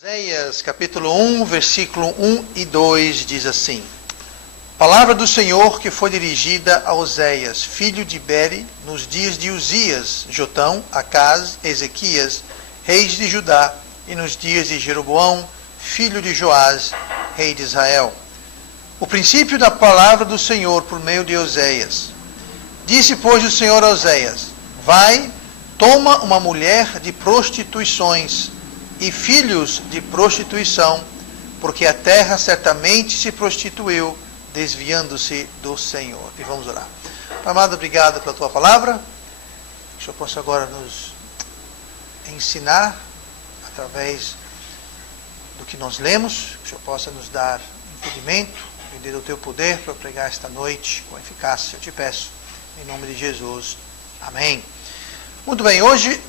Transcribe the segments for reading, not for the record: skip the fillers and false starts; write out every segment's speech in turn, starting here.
Oséias capítulo 1, versículo 1 e 2 diz assim: Palavra do Senhor que foi dirigida a Oséias, filho de Beri, nos dias de Uzias, Jotão, Acaz, Ezequias, reis de Judá, e nos dias de Jeroboão, filho de Joás, rei de Israel. O princípio da palavra do Senhor por meio de Oséias. Disse, pois, o Senhor a Oséias: Vai, toma uma mulher de prostituições e filhos de prostituição, porque a terra certamente se prostituiu, desviando-se do Senhor. E vamos orar. Amado, obrigado pela tua palavra. Que o Senhor possa agora nos ensinar através do que nós lemos, que o Senhor possa nos dar entendimento, entender o teu poder para pregar esta noite com eficácia. Eu te peço, em nome de Jesus. Amém. Muito bem, hoje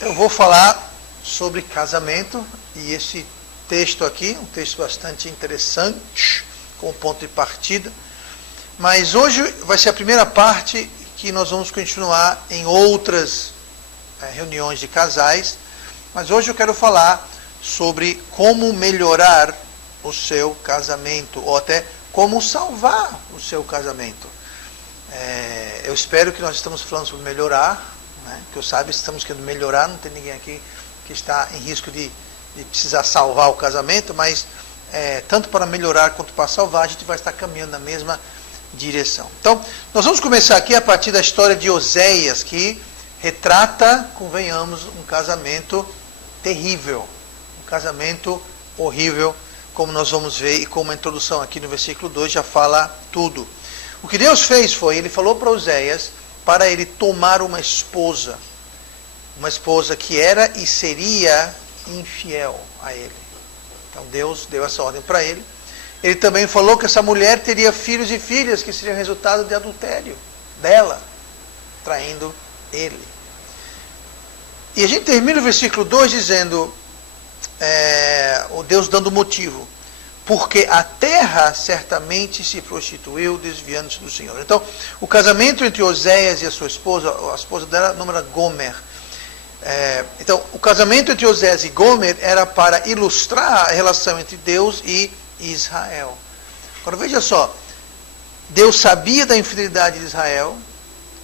eu vou falar sobre casamento, e esse texto aqui, um texto bastante interessante, como ponto de partida, mas hoje vai ser a primeira parte que nós vamos continuar em outras reuniões de casais, mas hoje eu quero falar sobre como melhorar o seu casamento, ou até como salvar o seu casamento. Eu espero que nós estamos falando sobre melhorar, né? Que eu saiba, estamos querendo melhorar, não tem ninguém aqui que está em risco de precisar salvar o casamento, mas tanto para melhorar quanto para salvar, a gente vai estar caminhando na mesma direção. Então, nós vamos começar aqui a partir da história de Oséias, que retrata, convenhamos, um casamento terrível, um casamento horrível, como nós vamos ver, e como a introdução aqui no versículo 2 já fala tudo. O que Deus fez foi, ele falou para Oséias, para ele tomar uma esposa que era e seria infiel a ele. Então Deus deu essa ordem para ele. Ele também falou que essa mulher teria filhos e filhas que seriam resultado de adultério dela, traindo ele. E a gente termina o versículo 2 dizendo, o Deus dando motivo, porque a terra certamente se prostituiu, desviando-se do Senhor. Então, o casamento entre Oséias e a esposa dela, o nome era Gomer. Então, o casamento entre Oséias e Gomer era para ilustrar a relação entre Deus e Israel. Agora, veja só, Deus sabia da infidelidade de Israel,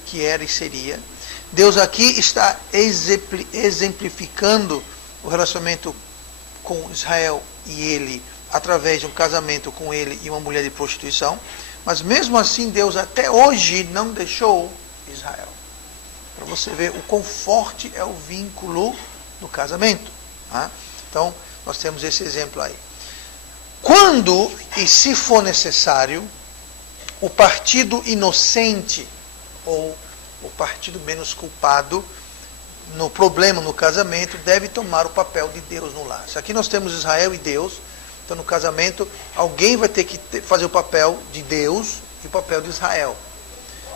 que era e seria. Deus aqui está exemplificando o relacionamento com Israel e ele, através de um casamento com ele e uma mulher de prostituição. Mas mesmo assim, Deus até hoje não deixou Israel. Para você ver o quão forte é o vínculo do casamento. Tá? Então, nós temos esse exemplo aí. Quando e se for necessário, o partido inocente ou o partido menos culpado no problema no casamento deve tomar o papel de Deus no lar. Aqui nós temos Israel e Deus. Então, no casamento, alguém vai ter que fazer o papel de Deus e o papel de Israel.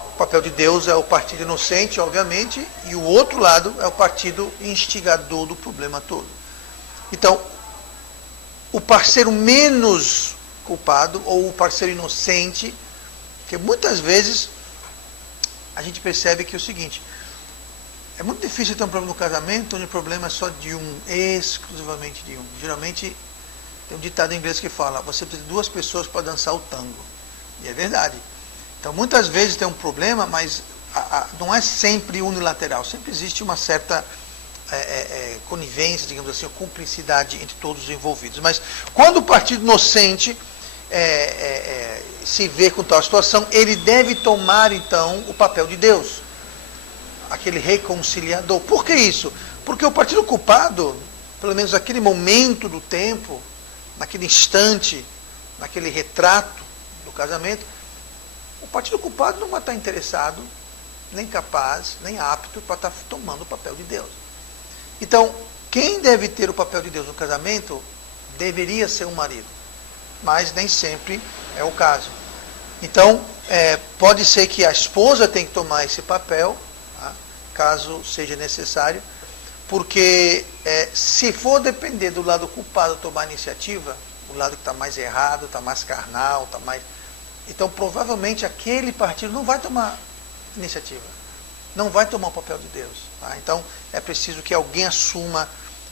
O papel de Deus é o partido inocente, obviamente, e o outro lado é o partido instigador do problema todo. Então, o parceiro menos culpado, ou o parceiro inocente, que muitas vezes a gente percebe que é o seguinte: é muito difícil ter um problema no casamento onde o problema é só de um, exclusivamente de um. Geralmente, tem um ditado em inglês que fala, você precisa de duas pessoas para dançar o tango. E é verdade. Então, muitas vezes tem um problema, mas não é sempre unilateral. Sempre existe uma certa conivência, digamos assim, cumplicidade entre todos os envolvidos. Mas quando o partido inocente se vê com tal situação, ele deve tomar, então, o papel de Deus. Aquele reconciliador. Por que isso? Porque o partido culpado, pelo menos naquele momento do tempo, naquele instante, naquele retrato do casamento, o partido culpado não vai estar interessado, nem capaz, nem apto para estar tomando o papel de Deus. Então, quem deve ter o papel de Deus no casamento deveria ser o marido, mas nem sempre é o caso. Então, pode ser que a esposa tenha que tomar esse papel, tá? Caso seja necessário, porque se for depender do lado culpado tomar a iniciativa, o lado que está mais errado, está mais carnal, está mais... Então, provavelmente, aquele partido não vai tomar iniciativa. Não vai tomar o papel de Deus. Tá? Então, é preciso que alguém assuma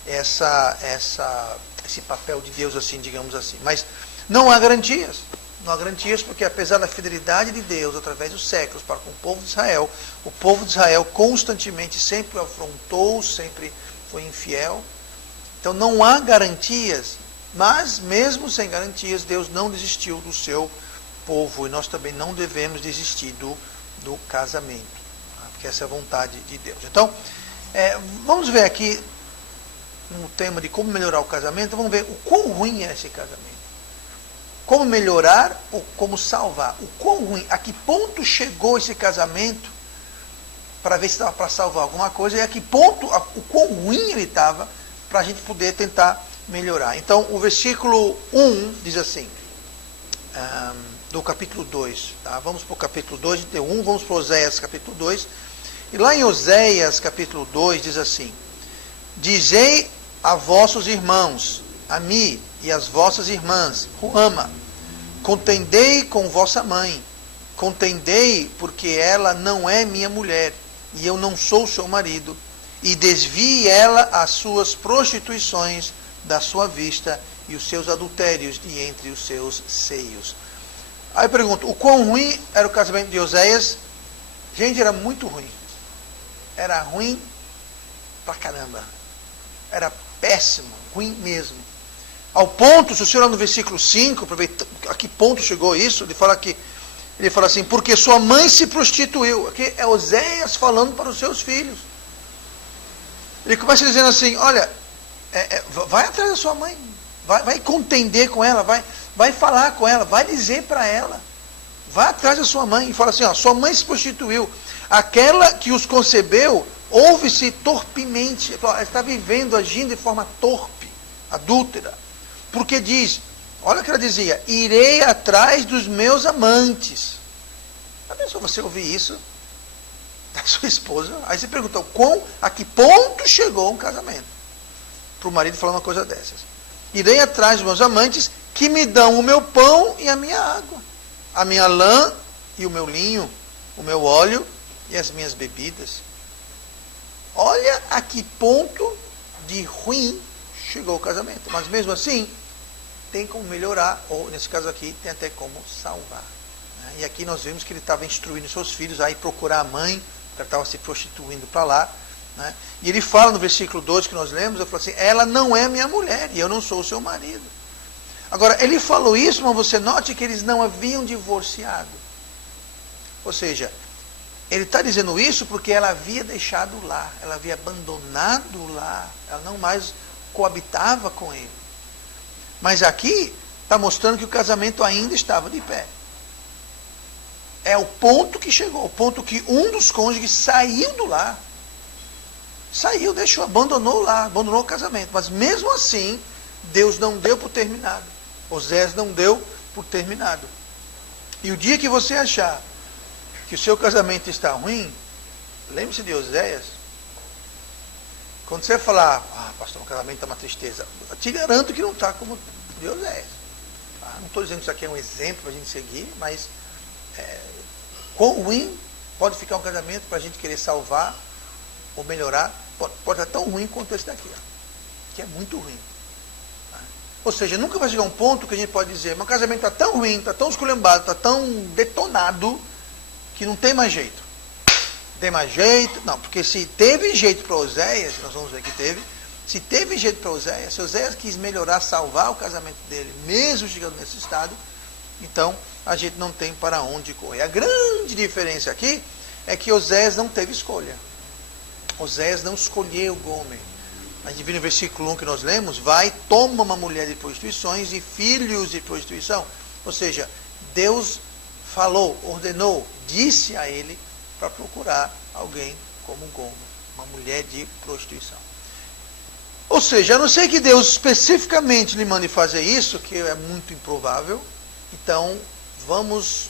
esse papel de Deus, assim, digamos assim. Mas não há garantias. Não há garantias porque, apesar da fidelidade de Deus através dos séculos para com o povo de Israel constantemente sempre o afrontou, sempre foi infiel. Então não há garantias, mas mesmo sem garantias, Deus não desistiu do seu povo, e nós também não devemos desistir do casamento, porque essa é a vontade de Deus. Então, vamos ver aqui no tema de como melhorar o casamento, vamos ver o quão ruim é esse casamento. Como melhorar ou como salvar. O quão ruim, a que ponto chegou esse casamento, para ver se estava para salvar alguma coisa, e a que ponto, o quão ruim ele estava, para a gente poder tentar melhorar. Então, o versículo 1 diz assim, do capítulo 2, tá? Vamos para o capítulo 2, de 1, vamos para Oséias capítulo 2, e lá em Oséias capítulo 2 diz assim, dizei a vossos irmãos, a mim e as vossas irmãs, Ruama, contendei com vossa mãe, contendei porque ela não é minha mulher, e eu não sou seu marido, e desvie ela as suas prostituições da sua vista, e os seus adultérios de entre os seus seios. Aí eu pergunto, o quão ruim era o casamento de Oséias? Gente, era muito ruim. Era ruim pra caramba. Era péssimo, ruim mesmo. Ao ponto, se o senhor olhar no versículo 5, para ver a que ponto chegou isso, ele fala assim, porque sua mãe se prostituiu. Aqui é Oséias falando para os seus filhos. Ele começa dizendo assim, olha, vai atrás da sua mãe, vai contender com ela, vai falar com ela, vai dizer para ela, vai atrás da sua mãe, e fala assim, ó, sua mãe se prostituiu, aquela que os concebeu, ouve-se torpemente, ela está vivendo, agindo de forma torpe, adúltera, porque diz, olha o que ela dizia, irei atrás dos meus amantes. Já pensou você ouvir isso da sua esposa? Aí você pergunta, a que ponto chegou um casamento? Para o marido falar uma coisa dessas. Irei atrás dos meus amantes, que me dão o meu pão e a minha água, a minha lã e o meu linho, o meu óleo e as minhas bebidas. Olha a que ponto de ruim chegou o casamento. Mas mesmo assim, tem como melhorar, ou nesse caso aqui, tem até como salvar. Né? E aqui nós vimos que ele estava instruindo seus filhos a ir procurar a mãe, que ela estava se prostituindo para lá. Né? E ele fala no versículo 2 que nós lemos, ele fala assim, ela não é minha mulher e eu não sou o seu marido. Agora, ele falou isso, mas você note que eles não haviam divorciado. Ou seja, ele está dizendo isso porque ela havia deixado o lar, ela havia abandonado o lar, ela não mais coabitava com ele. Mas aqui está mostrando que o casamento ainda estava de pé. É o ponto que chegou, o ponto que um dos cônjuges saiu do lar. Saiu, deixou, abandonou o lar, abandonou o casamento. Mas mesmo assim, Deus não deu por terminado. Oséias não deu por terminado. E o dia que você achar que o seu casamento está ruim, lembre-se de Oséias. Quando você falar, pastor, o casamento está uma tristeza, eu te garanto que não está como de Oséias. Tá? Não estou dizendo que isso aqui é um exemplo para a gente seguir, mas quão ruim pode ficar um casamento para a gente querer salvar ou melhorar, pode estar tão ruim quanto esse daqui, que é muito ruim. Tá? Ou seja, nunca vai chegar um ponto que a gente pode dizer, meu casamento está tão ruim, está tão esculhambado, está tão detonado, que não tem mais jeito. Tem mais jeito? Não, porque se teve jeito para Oséias, nós vamos ver que teve, se teve jeito para Oséias, se Oséias quis melhorar, salvar o casamento dele, mesmo chegando nesse estado, então a gente não tem para onde correr. A grande diferença aqui é que Oséias não teve escolha. Oséias não escolheu Gomer. A gente viu no versículo 1 que nós lemos, vai, toma uma mulher de prostituições e filhos de prostituição. Ou seja, Deus falou, ordenou, disse a ele para procurar alguém como Gomer, uma mulher de prostituição. Ou seja, a não ser que Deus especificamente lhe mande fazer isso, que é muito improvável, então vamos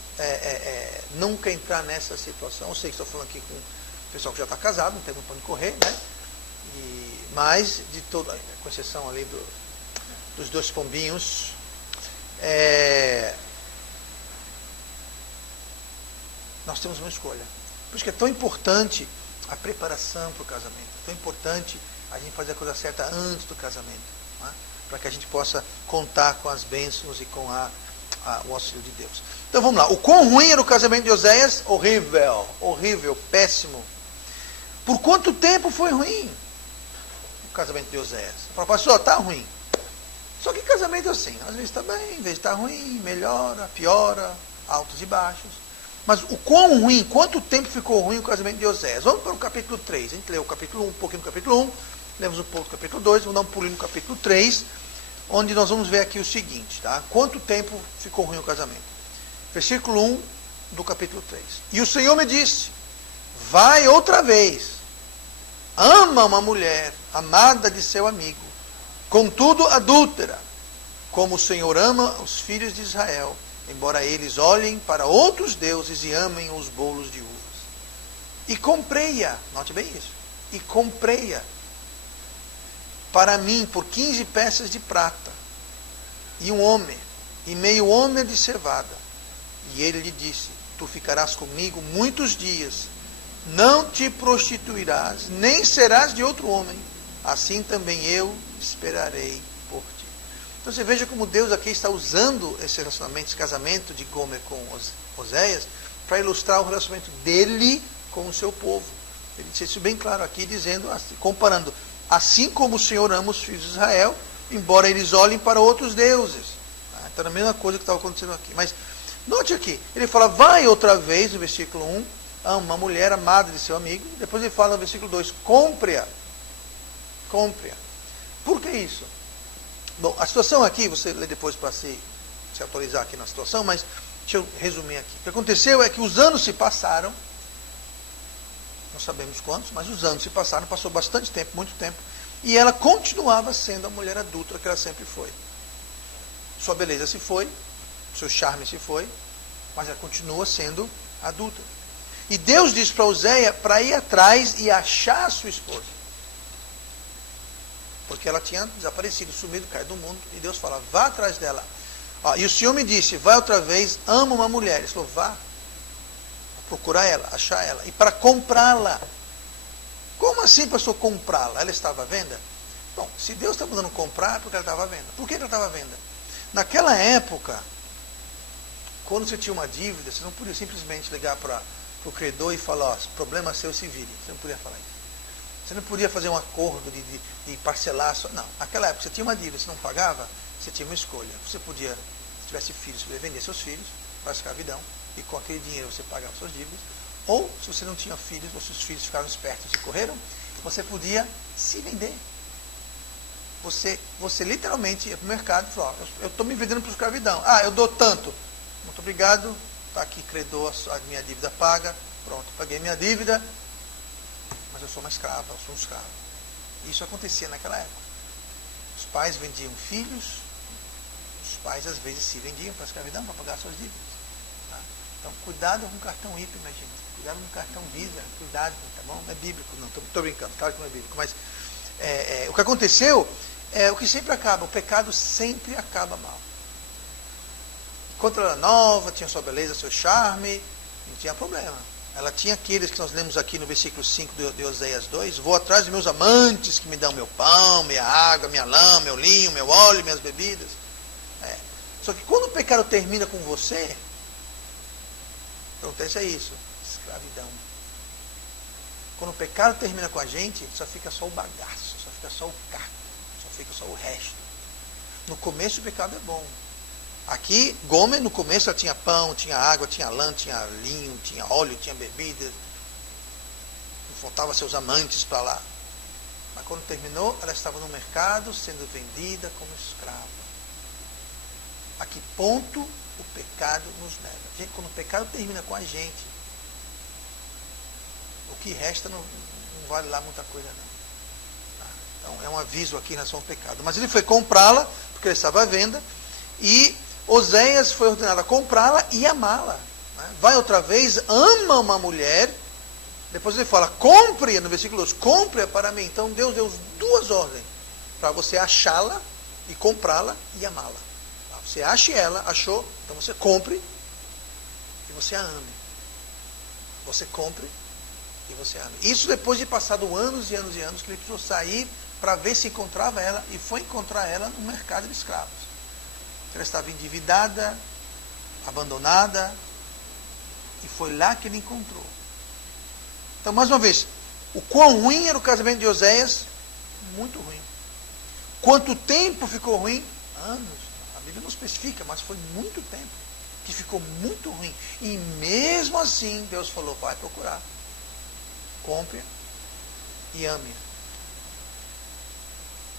nunca entrar nessa situação. Eu sei que estou falando aqui com o pessoal que já está casado, não tem muito para onde correr, né? Mas, de todo, com exceção ali dos dois pombinhos, nós temos uma escolha. Por isso que é tão importante a preparação para o casamento, é tão importante a gente fazer a coisa certa antes do casamento, né? Para que a gente possa contar com as bênçãos e com o auxílio de Deus. Então vamos lá. O quão ruim era o casamento de Oséias? Horrível, horrível, péssimo. Por quanto tempo foi ruim o casamento de Oséias? Fala, pastor, está ruim. Só que casamento é assim, às vezes está bem, às vezes está ruim, melhora, piora, altos e baixos. Mas o quão ruim, quanto tempo ficou ruim o casamento de Oséias? Vamos para o capítulo 3. A gente leu o capítulo 1, um pouquinho do capítulo 1, lemos um pouco do capítulo 2, vamos dar um pulinho no capítulo 3, onde nós vamos ver aqui o seguinte, tá? Quanto tempo ficou ruim o casamento? Versículo 1 do capítulo 3. E o Senhor me disse, vai outra vez, ama uma mulher, amada de seu amigo, contudo adúltera, como o Senhor ama os filhos de Israel, embora eles olhem para outros deuses e amem os bolos de uvas. E comprei-a, note bem isso, e comprei-a para mim por 15 peças de prata, e um homem, e meio homem de cevada. E ele lhe disse, tu ficarás comigo muitos dias, não te prostituirás, nem serás de outro homem, assim também eu esperarei por ti. Então você veja como Deus aqui está usando esse relacionamento, esse casamento de Gomer com Oséias, para ilustrar o relacionamento dele com o seu povo. Ele disse isso bem claro aqui, dizendo, comparando, assim como o Senhor ama os filhos de Israel, embora eles olhem para outros deuses. Então é a mesma coisa que estava acontecendo aqui. Mas note aqui, ele fala, vai outra vez, no versículo 1, ama uma mulher amada de seu amigo. Depois ele fala no versículo 2, compre-a. Compre-a. Por que isso? Bom, a situação aqui, você lê depois para se atualizar aqui na situação, mas deixa eu resumir aqui. O que aconteceu é que os anos se passaram, não sabemos quantos, mas os anos se passaram, passou bastante tempo, muito tempo, e ela continuava sendo a mulher adulta que ela sempre foi. Sua beleza se foi, seu charme se foi, mas ela continua sendo adulta. E Deus diz para Oséias para ir atrás e achar a sua esposa. Porque ela tinha desaparecido, sumido, caído do mundo. E Deus fala, vá atrás dela. E o Senhor me disse, vai outra vez, ama uma mulher. Ele falou, vá procurar ela, achar ela. E para comprá-la. Como assim, pastor, comprá-la? Ela estava à venda? Bom, se Deus está mandando comprar, é porque ela estava à venda. Por que ela estava à venda? Naquela época, quando você tinha uma dívida, você não podia simplesmente ligar para o credor e falar, problema seu, se vire. Você não podia falar isso. Você não podia fazer um acordo de parcelar. Não, naquela época você tinha uma dívida, você não pagava, você tinha uma escolha. Você podia, se tivesse filhos, você podia vender seus filhos para a escravidão e com aquele dinheiro você pagava suas dívidas. Ou, se você não tinha filhos, ou se os filhos ficaram espertos e correram, você podia se vender. Você literalmente ia para o mercado e falou, eu estou me vendendo para a escravidão. Eu dou tanto. Muito obrigado, está aqui credor, a minha dívida paga. Pronto, paguei minha dívida, mas eu sou uma escrava, eu sou um escravo. Isso acontecia naquela época. Os pais vendiam filhos, os pais às vezes se vendiam para a escravidão para pagar suas dívidas. Tá? Então, cuidado com o cartão IP, minha gente. Cuidado com o cartão Visa, cuidado, tá bom? Não é bíblico, não, estou brincando, claro que não é bíblico, mas o que aconteceu é o que sempre acaba, o pecado sempre acaba mal. Enquanto ela era nova, tinha sua beleza, seu charme, não tinha problema. Ela tinha aqueles que nós lemos aqui no versículo 5 de Oséias 2, vou atrás dos meus amantes que me dão meu pão, minha água, minha lã, meu linho, meu óleo, minhas bebidas. Só que quando o pecado termina com você, acontece isso, escravidão. Quando o pecado termina com a gente, só fica só o bagaço, só fica só o caco, só fica só o resto. No começo o pecado é bom. Aqui, Gomer, no começo ela tinha pão, tinha água, tinha lã, tinha linho, tinha óleo, tinha bebida. Não faltava seus amantes para lá. Mas quando terminou, ela estava no mercado sendo vendida como escrava. A que ponto o pecado nos leva? Gente, quando o pecado termina com a gente, o que resta não vale lá muita coisa não. Tá? Então é um aviso aqui em relação ao pecado. Mas ele foi comprá-la, porque ela estava à venda, e Oséias foi ordenado a comprá-la e amá-la. Né? Vai outra vez, ama uma mulher, depois ele fala, compre-a, no versículo 2, compre-a para mim. Então Deus deu duas ordens, para você achá-la e comprá-la e amá-la. Você ache ela, achou, então você compre e você a ame. Você compre que você ame. Isso depois de passado anos e anos e anos, que ele precisou sair para ver se encontrava ela, e foi encontrar ela no mercado de escravos. Ela estava endividada, abandonada, e foi lá que ele encontrou. Então, mais uma vez, o quão ruim era o casamento de Oséias? Muito ruim. Quanto tempo ficou ruim? Anos. A Bíblia não especifica, mas foi muito tempo que ficou muito ruim. E mesmo assim, Deus falou, vai procurar. Compre e ame.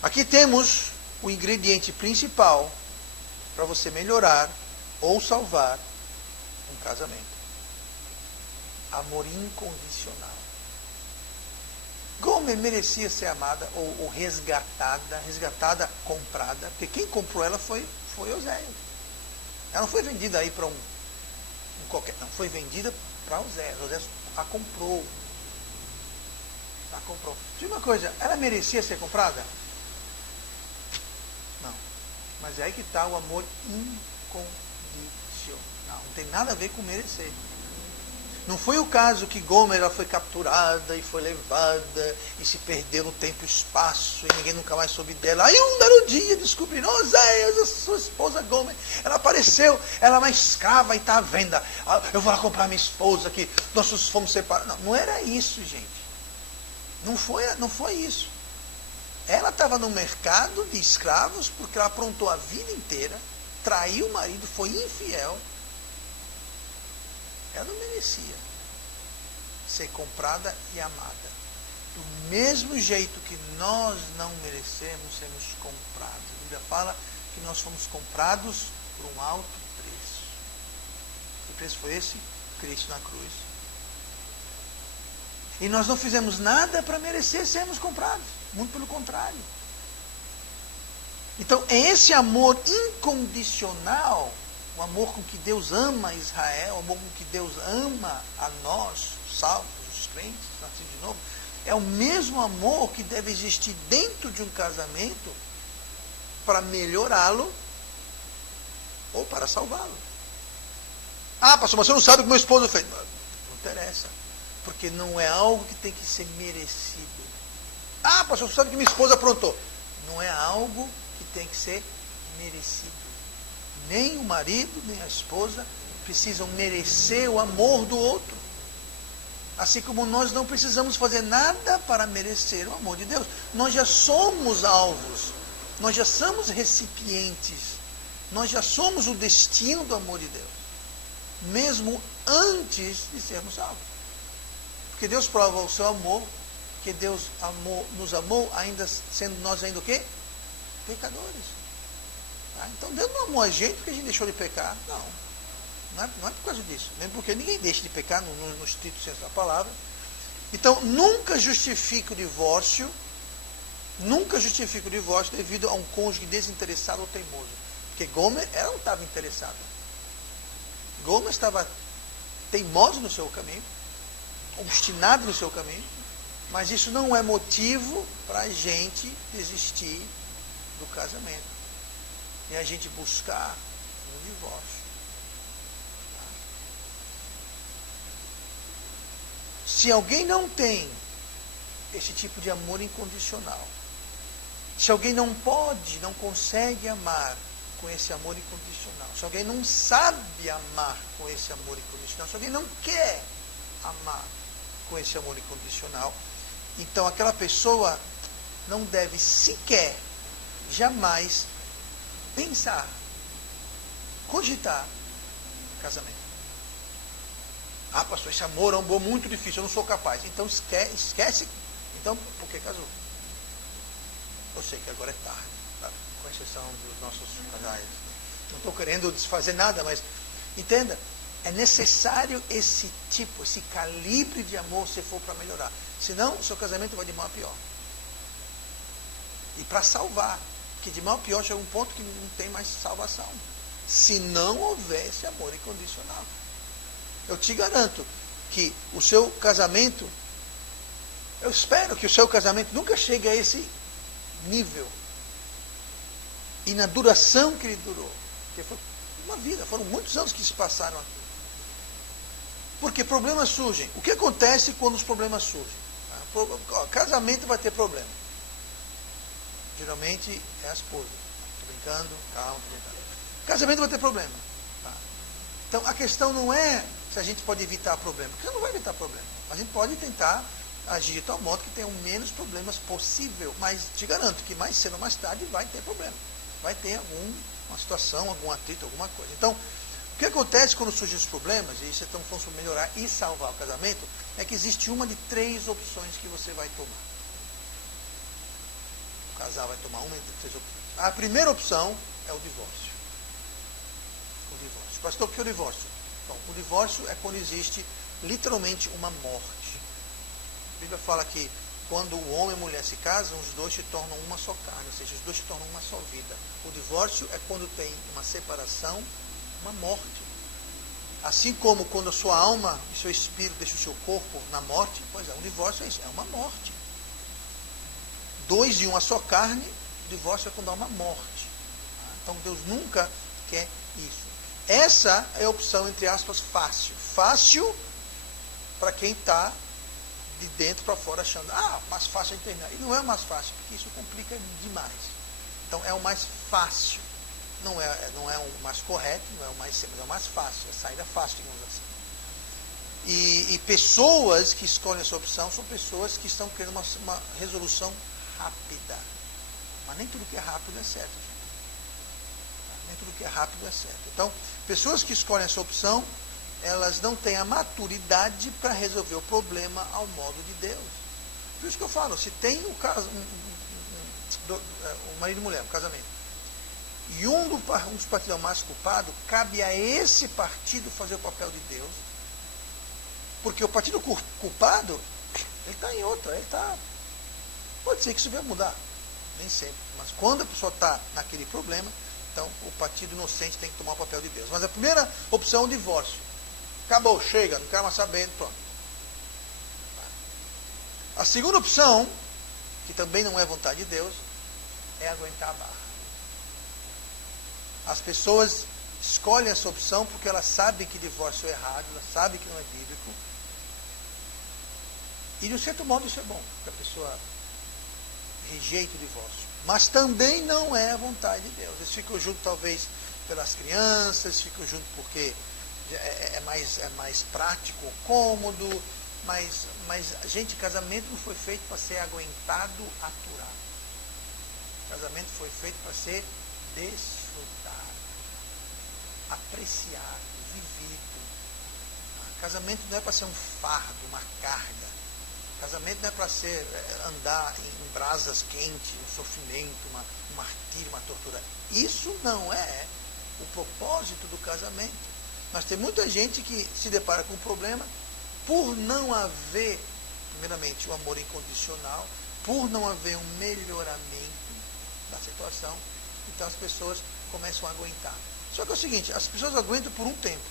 Aqui temos o ingrediente principal para você melhorar ou salvar um casamento. Amor incondicional. Gomer merecia ser amada ou resgatada, comprada, porque quem comprou ela foi Oséias. Ela não foi vendida aí para um qualquer, não, foi vendida para Oséias. Oséias a comprou. A comprou. Diga uma coisa, ela merecia ser comprada? Não. Mas é aí que está o amor incondicional. Não tem nada a ver com merecer. Não foi o caso que Gomer ela foi capturada e foi levada e se perdeu no tempo e espaço e ninguém nunca mais soube dela. Aí um belo dia descobriram, Oséias, a sua esposa Gomer, ela apareceu, ela é uma escrava e está à venda. Eu vou lá comprar minha esposa que nós fomos separados. Não, não era isso, gente. Não foi isso. Ela estava no mercado de escravos porque ela aprontou a vida inteira, traiu o marido, foi infiel. Ela não merecia ser comprada e amada. Do mesmo jeito que nós não merecemos sermos comprados. A Bíblia fala que nós fomos comprados por um alto preço. Que preço foi esse? Cristo na cruz. E nós não fizemos nada para merecer sermos comprados. Muito pelo contrário. Então, é esse amor incondicional, o amor com que Deus ama Israel, o amor com que Deus ama a nós, os salvos, os crentes, nascidos de novo, é o mesmo amor que deve existir dentro de um casamento para melhorá-lo ou para salvá-lo. Ah, pastor, mas você não sabe o que meu esposo fez. Não interessa, porque não é algo que tem que ser merecido. Ah, pastor, você sabe que minha esposa aprontou. Não é algo que tem que ser merecido. Nem o marido, nem a esposa precisam merecer o amor do outro. Assim como nós não precisamos fazer nada para merecer o amor de Deus. Nós já somos alvos. Nós já somos recipientes. Nós já somos o destino do amor de Deus. Mesmo antes de sermos salvos. Porque Deus prova o seu amor, que Deus nos amou, ainda sendo nós ainda o quê? Pecadores. Então Deus não amou a gente porque a gente deixou de pecar. Não é por causa disso. Mesmo porque ninguém deixa de pecar no estrito senso da palavra. Então nunca justifique o divórcio. Nunca justifique o divórcio devido a um cônjuge desinteressado ou teimoso. Porque Gomer, ela não estava interessada. Gomer estava teimosa no seu caminho, obstinada no seu caminho, mas isso não é motivo para a gente desistir do casamento. E a gente buscar um divórcio. Se alguém não tem esse tipo de amor incondicional, se alguém não consegue amar com esse amor incondicional, se alguém não sabe amar com esse amor incondicional, se alguém não quer amar com esse amor incondicional, então aquela pessoa não deve sequer, jamais pensar, cogitar casamento. Ah, pastor, esse amor é um amor muito difícil, eu não sou capaz. Então esquece. Então, por que casou? Eu sei que agora é tarde, tá? Com exceção dos nossos casais. Não estou querendo desfazer nada, mas entenda, é necessário esse calibre de amor se for para melhorar. Senão, o seu casamento vai de mal a pior. E para salvar, que de mal a pior chega um ponto que não tem mais salvação. Se não houver esse amor incondicional. Eu te garanto que o seu casamento, eu espero que o seu casamento nunca chegue a esse nível. E na duração que ele durou. Porque foi uma vida, foram muitos anos que se passaram aqui. Porque problemas surgem. O que acontece quando os problemas surgem? Casamento vai ter problema. Geralmente é a esposa. Estou brincando, calma, tô brincando. Casamento vai ter problema. Tá? Então a questão não é se a gente pode evitar problema, porque você não vai evitar problema. A gente pode tentar agir de tal modo que tenha o menos problemas possível, mas te garanto que mais cedo ou mais tarde vai ter problema. Vai ter uma situação, algum atrito, alguma coisa. Então, o que acontece quando surgem os problemas, e isso é tão fácil para melhorar e salvar o casamento, é que existe uma de 3 opções que você vai tomar. O casal vai tomar uma de 3 opções. A primeira opção é o divórcio. O divórcio. Pastor, o que é o divórcio? Bom, o divórcio é quando existe literalmente uma morte. A Bíblia fala que quando o homem e a mulher se casam, os dois se tornam uma só carne, ou seja, os dois se tornam uma só vida. O divórcio é quando tem uma separação, uma morte. Assim como quando a sua alma e seu espírito deixam o seu corpo na morte, pois é, um divórcio é isso, é uma morte. 2 e 1 a só carne, o divórcio é quando há uma morte. Então Deus nunca quer isso. Essa é a opção, entre aspas, fácil. Fácil para quem está de dentro para fora achando, mais fácil é terminar. E não é o mais fácil, porque isso complica demais. Então é o mais fácil. Não é o mais correto, não é o mais simples, é o mais fácil, é a saída fácil, digamos assim. E pessoas que escolhem essa opção são pessoas que estão querendo uma resolução rápida. Mas nem tudo que é rápido é certo. Nem tudo que é rápido é certo. Então, pessoas que escolhem essa opção, elas não têm a maturidade para resolver o problema ao modo de Deus. Por isso que eu falo, se tem um marido e mulher, um casamento, e um dos partidos é o mais culpado, cabe a esse partido fazer o papel de Deus, porque o partido culpado, ele está em outra, pode ser que isso venha mudar, nem sempre, mas quando a pessoa está naquele problema, então o partido inocente tem que tomar o papel de Deus. Mas a primeira opção é o divórcio. Acabou, chega, não quero mais saber, pronto. A segunda opção, que também não é vontade de Deus, é aguentar a barra. As pessoas escolhem essa opção porque elas sabem que divórcio é errado, elas sabem que não é bíblico. E de um certo modo isso é bom, que a pessoa rejeita o divórcio. Mas também não é a vontade de Deus. Eles ficam juntos talvez pelas crianças, ficam juntos porque é mais prático, cômodo, mas gente, casamento não foi feito para ser aguentado, aturado. Casamento foi feito para ser desfrutado, apreciado, vivido. Casamento não é para ser um fardo, uma carga. Casamento não é para ser andar em brasas quentes, um sofrimento, um martírio, uma tortura. Isso não é o propósito do casamento. Mas tem muita gente que se depara com um problema por não haver, primeiramente, o amor incondicional, por não haver um melhoramento da situação. Então as pessoas começam a aguentar. Só que é o seguinte, as pessoas aguentam por um tempo,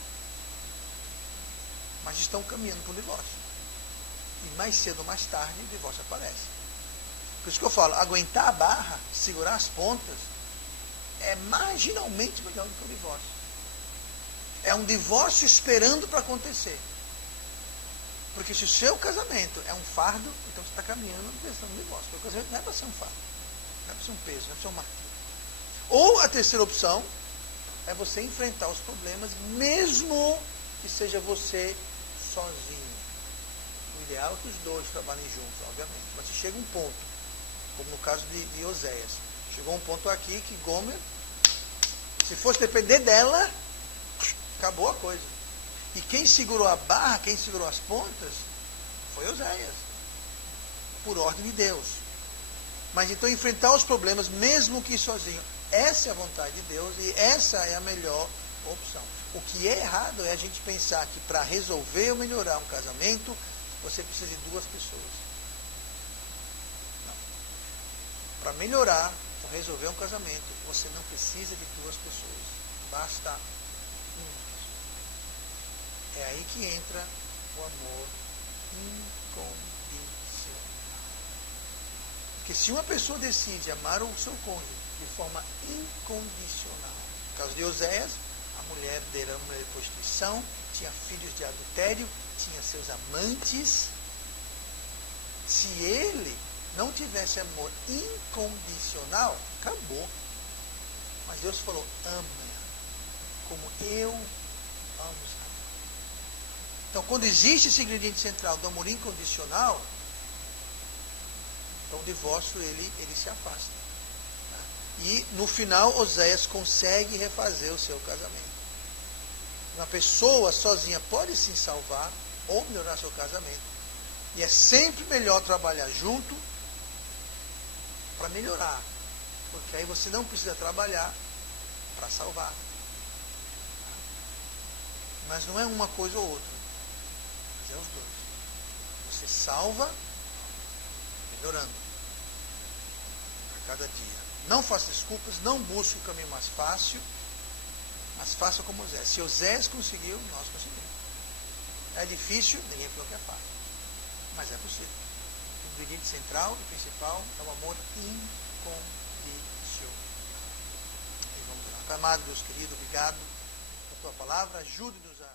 mas estão caminhando para o divórcio. E mais cedo ou mais tarde o divórcio aparece. Por isso que eu falo, aguentar a barra, segurar as pontas, é marginalmente melhor do que o divórcio. É um divórcio esperando para acontecer. Porque se o seu casamento é um fardo, então você está caminhando na direção do divórcio. Porque o casamento não é para ser um fardo, não é para ser um peso, não é para ser um martírio. Ou a terceira opção é você enfrentar os problemas, mesmo que seja você sozinho. O ideal é que os dois trabalhem juntos, obviamente. Mas se chega um ponto, como no caso de Oséias, chegou um ponto aqui que Gomer, se fosse depender dela, acabou a coisa. E quem segurou a barra, quem segurou as pontas, foi Oséias, por ordem de Deus. Mas então enfrentar os problemas, mesmo que sozinho, essa é a vontade de Deus e essa é a melhor opção. O que é errado é a gente pensar que para resolver ou melhorar um casamento, você precisa de 2 pessoas. Não. Para melhorar ou resolver um casamento, você não precisa de 2 pessoas. Basta uma pessoa. É aí que entra o amor incondicional. Porque se uma pessoa decide amar o seu cônjuge de forma incondicional, no caso de Oséias, a mulher dele era uma mulher de prostituição, tinha filhos de adultério, tinha seus amantes. Se ele não tivesse amor incondicional, acabou. Mas Deus falou, ama como eu amo Israel. Então, quando existe esse ingrediente central do amor incondicional, então o divórcio ele se afasta. E no final, Oséias consegue refazer o seu casamento. Uma pessoa sozinha pode se salvar ou melhorar seu casamento. E é sempre melhor trabalhar junto para melhorar. Porque aí você não precisa trabalhar para salvar. Mas não é uma coisa ou outra. Mas é os dois. Você salva melhorando a cada dia. Não faça desculpas, não busque o caminho mais fácil, mas faça como Oséias. Se Oséias conseguiu, nós conseguimos. É difícil, ninguém falou que é fácil. Mas é possível. O ingrediente central e principal é o amor incondicional. E vamos lá. Pai amado, Deus querido, obrigado pela tua palavra. Ajude-nos a